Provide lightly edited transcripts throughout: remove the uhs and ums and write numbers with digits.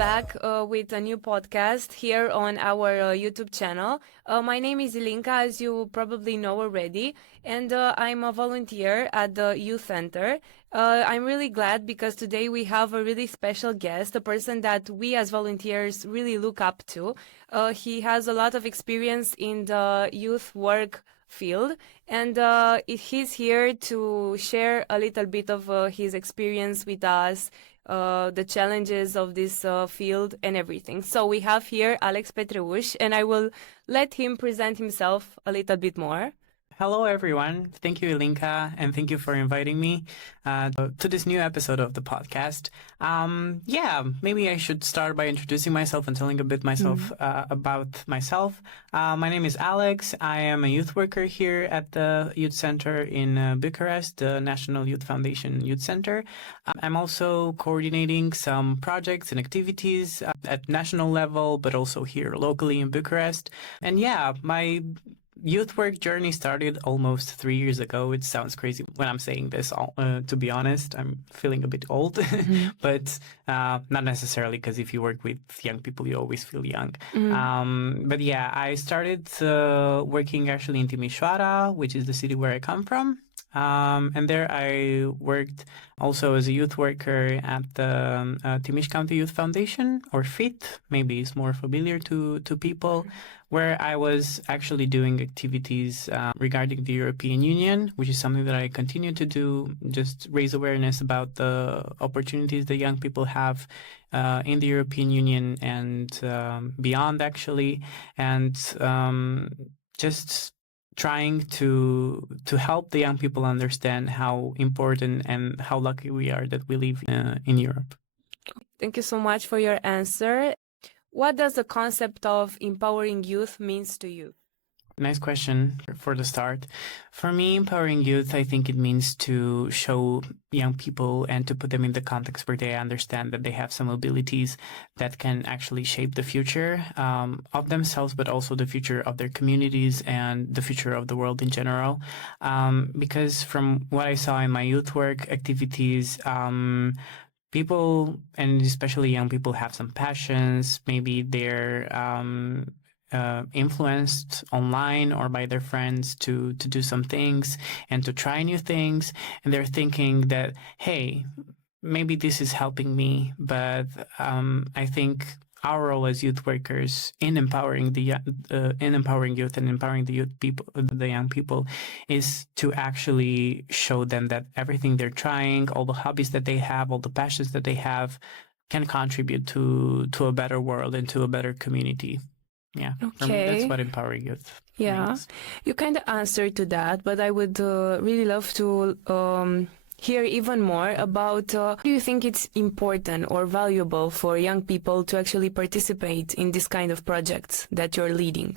back with a new podcast here on our YouTube channel. My name is Ilinca, as you probably know already, and I'm a volunteer at the youth center. I'm really glad because today we have a really special guest, a person that we as volunteers really look up to. He has a lot of experience in the youth work field, and he's here to share a little bit of his experience with us, the challenges of this field and everything. So we have here Alex Petreuș, and I will let him present himself a little bit more. Hello, everyone. Thank you, Ilinca, and thank you for inviting me to this new episode of the podcast. Maybe I should start by introducing myself and telling a bit about myself. My name is Alex. I am a youth worker here at the youth center in Bucharest, the National Youth Foundation Youth Center. I'm also coordinating some projects and activities at national level, but also here locally in Bucharest. And my youth work journey started almost 3 years ago. It sounds crazy when I'm saying this, to be honest. I'm feeling a bit old, but not necessarily, because if you work with young people, you always feel young. I started working actually in Timișoara, which is the city where I come from. And there I worked also as a youth worker at the Timiș County Youth Foundation, or FIT, maybe it's more familiar to people, where I was actually doing activities regarding the European Union, which is something that I continue to do, just raise awareness about the opportunities that young people have in the European Union and beyond, actually, and just trying to help the young people understand how important and how lucky we are that we live in Europe. Thank you so much for your answer. What does the concept of empowering youth means to you? Nice question for the start. For me, empowering youth, I think it means to show young people and to put them in the context where they understand that they have some abilities that can actually shape the future of themselves, but also the future of their communities and the future of the world in general. Because from what I saw in my youth work activities, people, and especially young people, have some passions. Maybe they're influenced online or by their friends to do some things and to try new things. And they're thinking that, hey, maybe this is helping me. But I think our role as youth workers in empowering youth and empowering the young people, is to actually show them that everything they're trying, all the hobbies that they have, all the passions that they have, can contribute to a better world and to a better community. Yeah, okay. For me, that's what empowering youth means. You kind of answered to that, but I would really love to hear even more about do you think it's important or valuable for young people to actually participate in this kind of projects that you're leading?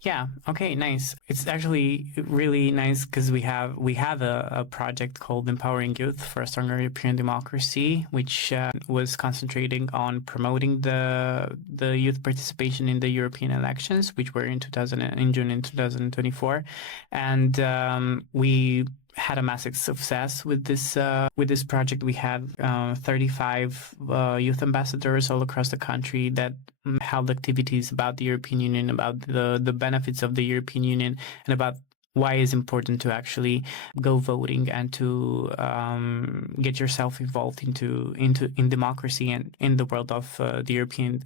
Yeah. Okay. Nice. It's actually really nice because we have a project called Empowering Youth for a Stronger European Democracy, which was concentrating on promoting the youth participation in the European elections, which were in June in 2024, and we had a massive success with this project. We had 35 youth ambassadors all across the country that held activities about the European Union, about the benefits of the European Union, and about why it's important to actually go voting and to get yourself involved in democracy and in the world of the European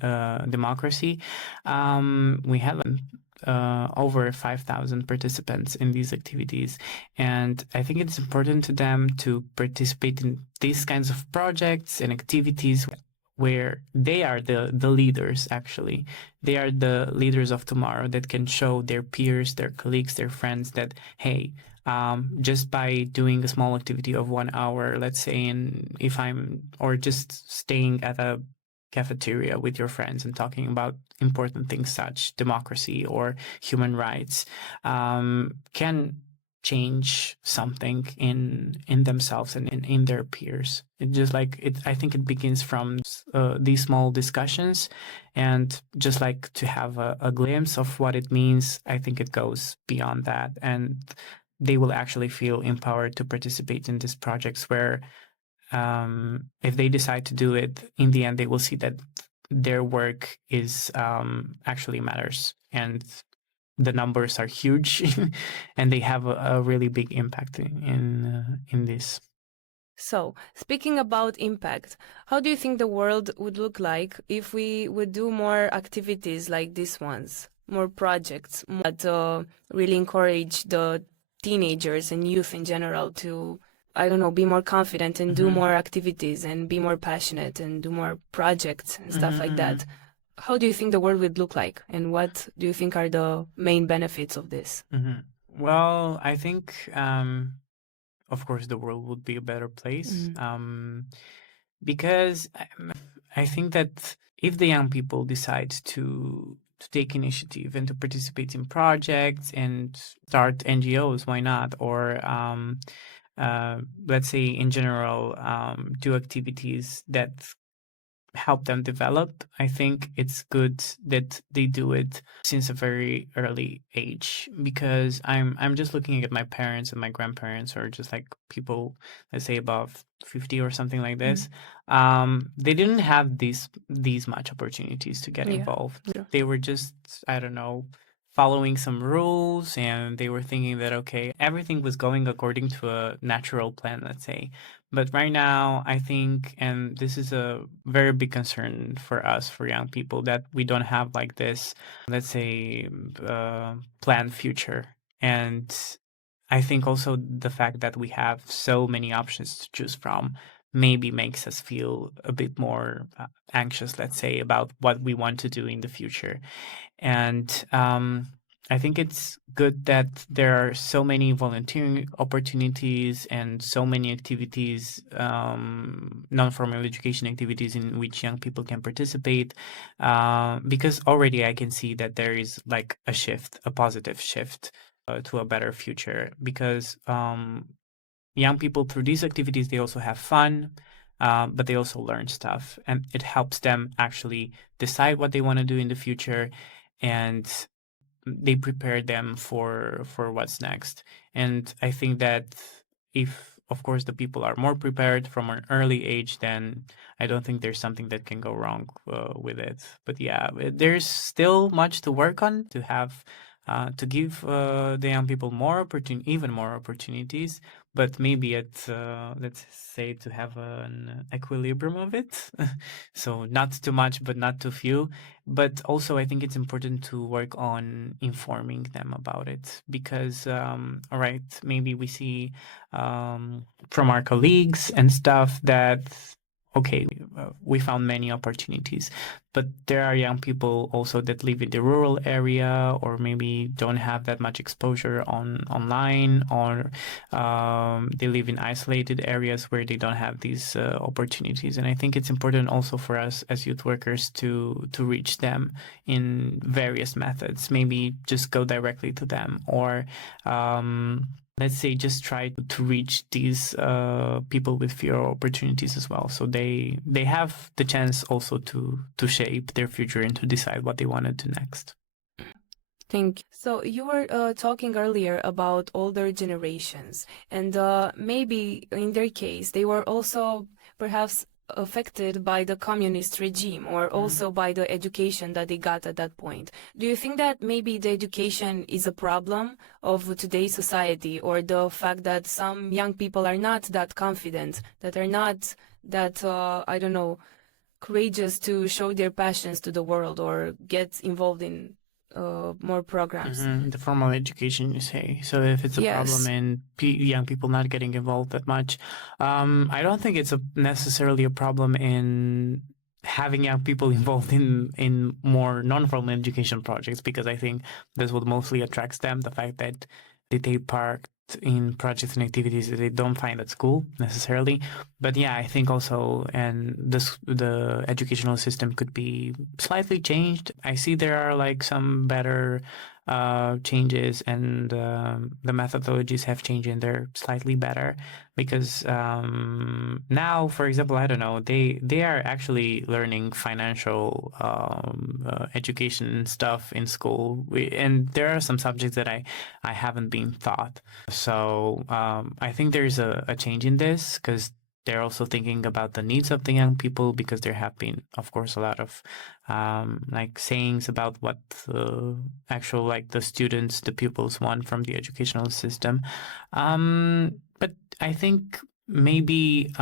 democracy. We had over 5,000 participants in these activities, and I think it's important to them to participate in these kinds of projects and activities where they are the leaders. Actually, they are the leaders of tomorrow that can show their peers, their colleagues, their friends that, hey, just by doing a small activity of 1 hour, let's say, or just staying at a cafeteria with your friends and talking about important things such democracy or human rights, can change something in themselves and in their peers. I think it begins from these small discussions, and just like to have a glimpse of what it means, I think it goes beyond that, and they will actually feel empowered to participate in these projects where if they decide to do it, in the end, they will see that their work is actually matters, and the numbers are huge, and they have a really big impact in this. So, speaking about impact, how do you think the world would look like if we would do more activities like these ones, more projects that really encourage the teenagers and youth in general to, I don't know, be more confident and do more activities and be more passionate and do more projects and stuff like that? How do you think the world would look like, and what do you think are the main benefits of this? Well, I think, of course, the world would be a better place, because I think that if the young people decide to take initiative and to participate in projects and start NGOs, why not? Or let's say in general, do activities that help them develop. I think it's good that they do it since a very early age, because I'm just looking at my parents and my grandparents, or just like people, let's say above 50 or something like this. They didn't have these much opportunities to get involved. Yeah. They were just, I don't know, following some rules, and they were thinking that, okay, everything was going according to a natural plan, let's say. But right now, I think, and this is a very big concern for us, for young people, that we don't have like this, let's say, planned future. And I think also the fact that we have so many options to choose from maybe makes us feel a bit more anxious, let's say, about what we want to do in the future. And I think it's good that there are so many volunteering opportunities and so many activities, non-formal education activities in which young people can participate, because already I can see that there is like a shift, a positive shift to a better future, because young people, through these activities, they also have fun, but they also learn stuff, and it helps them actually decide what they want to do in the future, and they prepare them for what's next. And I think that if, of course, the people are more prepared from an early age, then I don't think there's something that can go wrong with it. But yeah, there's still much to work on, to have to give the young people even more opportunities, but maybe at let's say to have an equilibrium of it. So not too much, but not too few. But also, I think it's important to work on informing them about it, because all right, maybe we see from our colleagues and stuff that, okay, we found many opportunities, but there are young people also that live in the rural area, or maybe don't have that much exposure online, or they live in isolated areas where they don't have these opportunities. And I think it's important also for us as youth workers to reach them in various methods. Maybe just go directly to them, or let's say just try to reach these people with fewer opportunities as well, so they have the chance also to shape their future and to decide what they want to do next. Thank you. So you were talking earlier about older generations, and maybe in their case they were also perhaps affected by the communist regime, or also by the education that they got at that point. Do you think that maybe the education is a problem of today's society, or the fact that some young people are not that confident, that are not that, I don't know, courageous to show their passions to the world or get involved in more programs? The formal education, you say. So if it's a problem in young people not getting involved that much, I don't think it's necessarily a problem in having young people involved in more non-formal education projects, because I think that's what mostly attracts them, the fact that they take part in projects and activities that they don't find at school necessarily. But yeah, I think also, and the educational system could be slightly changed. I see there are like some better changes, and the methodologies have changed and they're slightly better, because now, for example, I don't know, they are actually learning financial education stuff in school, and there are some subjects that I haven't been taught. So I think there's a change in this, because they're also thinking about the needs of the young people, because there have been, of course, a lot of like sayings about what actual like the students, the pupils want from the educational system. But I think maybe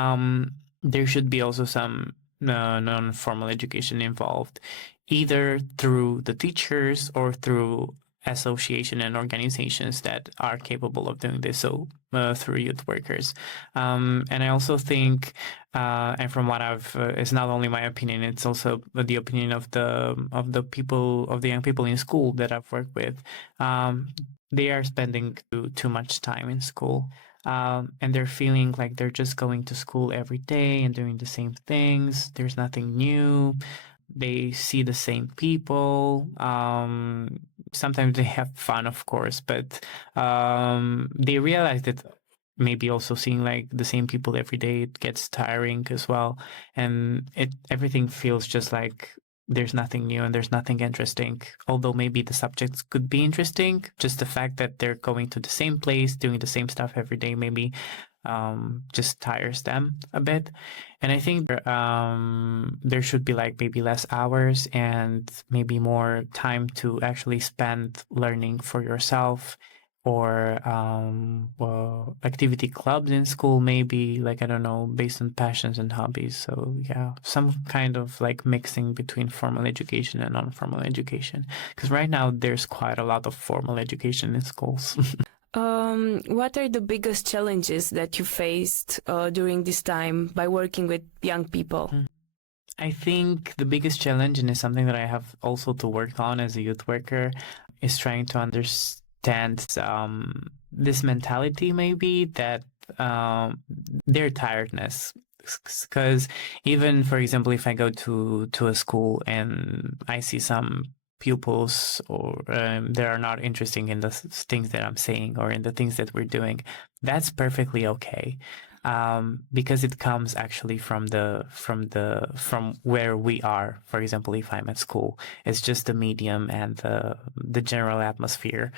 there should be also some non-formal education involved, either through the teachers or through association and organizations that are capable of doing this, so through youth workers. And I also think, and from what I've, it's not only my opinion, it's also the opinion of the people, of the young people in school that I've worked with. They are spending too much time in school. And they're feeling like they're just going to school every day and doing the same things. There's nothing new. They see the same people. Sometimes they have fun, of course, but they realize that maybe also seeing like the same people every day, it gets tiring as well. And everything feels just like there's nothing new and there's nothing interesting. Although maybe the subjects could be interesting, just the fact that they're going to the same place, doing the same stuff every day, maybe just tires them a bit. And I think there should be like maybe less hours and maybe more time to actually spend learning for yourself, or activity clubs in school, maybe, like, I don't know, based on passions and hobbies. So yeah, some kind of like mixing between formal education and non-formal education, because right now there's quite a lot of formal education in schools. What are the biggest challenges that you faced during this time by working with young people? I think the biggest challenge, and is something that I have also to work on as a youth worker, is trying to understand this mentality, maybe, that their tiredness. Because even, for example, if I go to a school and I see some pupils or they are not interested in the things that I'm saying or in the things that we're doing, that's perfectly okay, because it comes actually from where we are. For example, if I'm at school, it's just the medium and the general atmosphere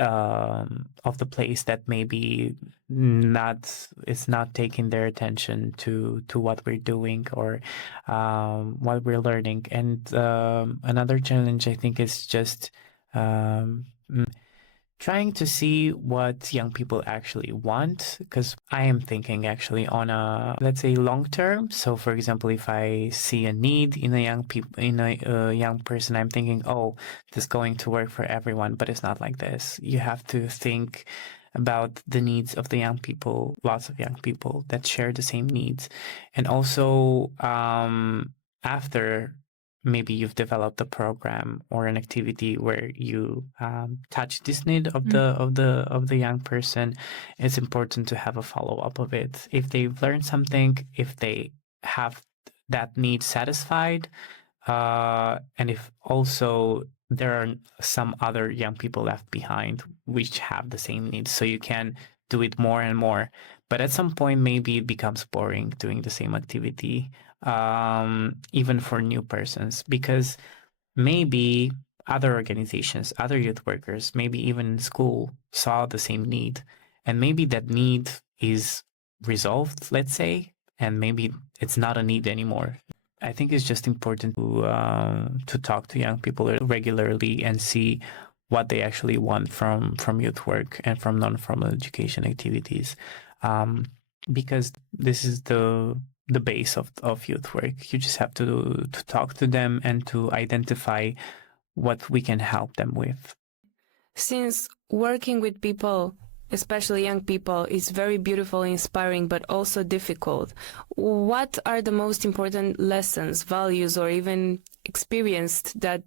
of the place that maybe it's not taking their attention to what we're doing or what we're learning. And another challenge, I think, is just trying to see what young people actually want, because I am thinking actually on a, let's say, long term. So for example, if I see a need in a young person, I'm thinking, oh, this is going to work for everyone, but it's not like this. You have to think about the needs of the young people, lots of young people that share the same needs. And also after maybe you've developed a program or an activity where you touch this need of the young person, it's important to have a follow-up of it. If they've learned something, if they have that need satisfied, and if also there are some other young people left behind which have the same needs, so you can do it more and more. But at some point, maybe it becomes boring doing the same activity, even for new persons, because maybe other organizations, other youth workers, maybe even in school, saw the same need, and maybe that need is resolved, let's say, and maybe it's not a need anymore. I think it's just important to talk to young people regularly and see what they actually want from youth work and from non-formal education activities, because this is the base of youth work. You just have to talk to them and to identify what we can help them with. Since working with people, especially young people, is very beautiful, inspiring, but also difficult, what are the most important lessons, values, or even experience that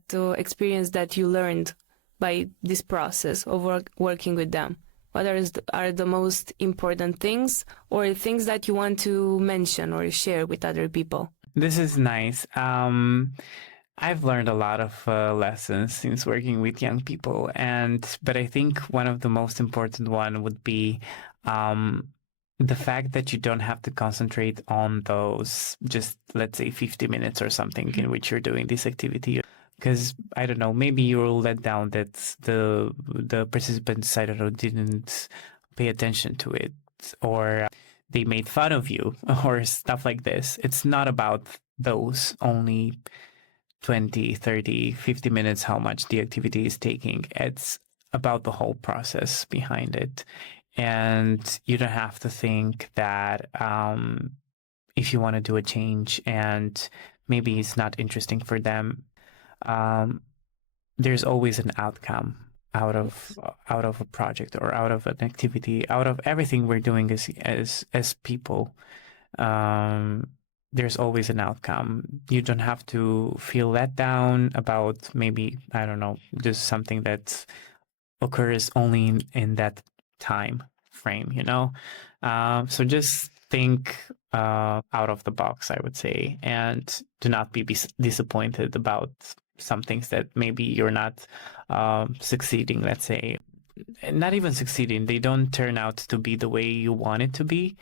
you learned by this process of working with them? What are the most important things, or things that you want to mention or share with other people? This is nice. I've learned a lot of lessons since working with young people, but I think one of the most important one would be the fact that you don't have to concentrate on those just, let's say, 50 minutes or something in which you're doing this activity. Because, I don't know, maybe you're let down that the participants, I don't know, didn't pay attention to it, or they made fun of you or stuff like this. It's not about those only 20, 30, 50 minutes, how much the activity is taking. It's about the whole process behind it. And you don't have to think that if you want to do a change and maybe it's not interesting for them, there's always an outcome out of a project or out of an activity, out of everything we're doing as people. There's always an outcome. You don't have to feel let down about maybe, I don't know, just something that occurs only in that time frame, you know? So just think out of the box, I would say, and do not be disappointed about some things that maybe you're not succeeding, let's say. Not even succeeding, they don't turn out to be the way you want it to be.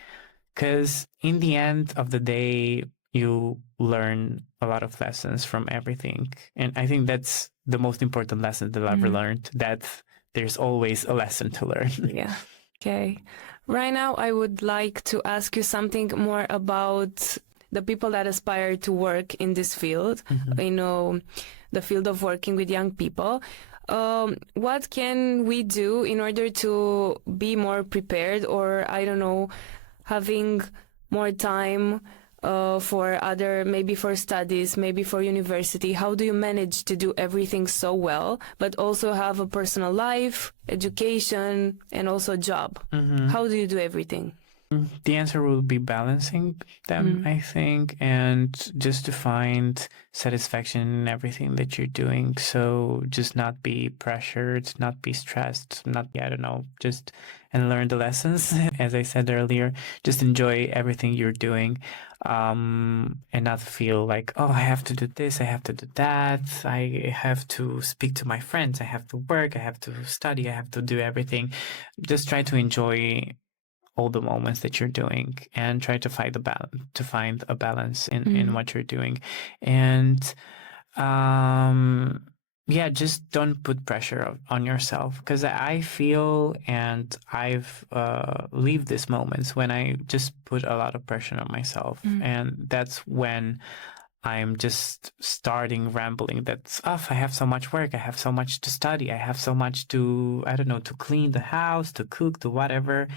Because in the end of the day, you learn a lot of lessons from everything. And I think that's the most important lesson that I've ever learned, that there's always a lesson to learn. Yeah. Okay. Right now, I would like to ask you something more about the people that aspire to work in this field, the field of working with young people. What can we do in order to be more prepared, or, I don't know, having more time for maybe for studies, maybe for university? How do you manage to do everything so well, but also have a personal life, education, and also a job? How do you do everything? The answer will be balancing them, I think, and just to find satisfaction in everything that you're doing. So just not be pressured, not be stressed, and learn the lessons. As I said earlier, just enjoy everything you're doing, and not feel like, oh, I have to do this, I have to do that, I have to speak to my friends, I have to work, I have to study, I have to do everything. Just try to enjoy all the moments that you're doing and try to find a balance in what you're doing. And just don't put pressure on yourself, because I feel, and I've lived these moments when I just put a lot of pressure on myself, and that's when I'm just starting rambling that, I have so much work, I have so much to study, I have so much to, to clean the house, to cook, to whatever.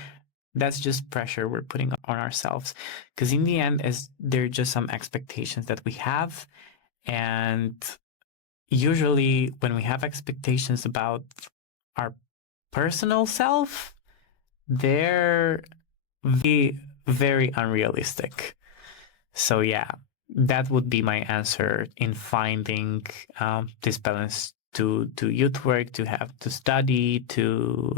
That's just pressure we're putting on ourselves, because in the end, there are just some expectations that we have. And usually when we have expectations about our personal self, they're very, very unrealistic. So yeah, that would be my answer in finding this balance to youth work, to study, to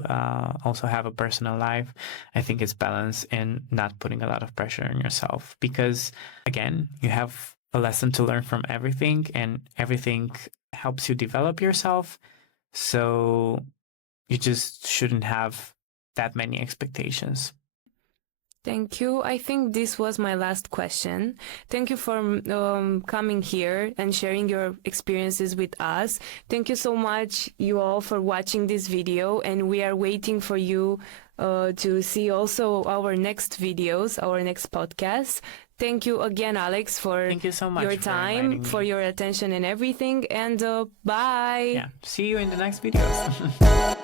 also have a personal life. I think it's balance in not putting a lot of pressure on yourself, because again, you have a lesson to learn from everything, and everything helps you develop yourself. So you just shouldn't have that many expectations. Thank you. I think this was my last question. Thank you for coming here and sharing your experiences with us. Thank you so much, you all, for watching this video, and we are waiting for you to see also our next videos, our next podcast. Thank you again, Alex, for Thank you so much your time, for your attention and everything, and bye. Yeah, see you in the next videos.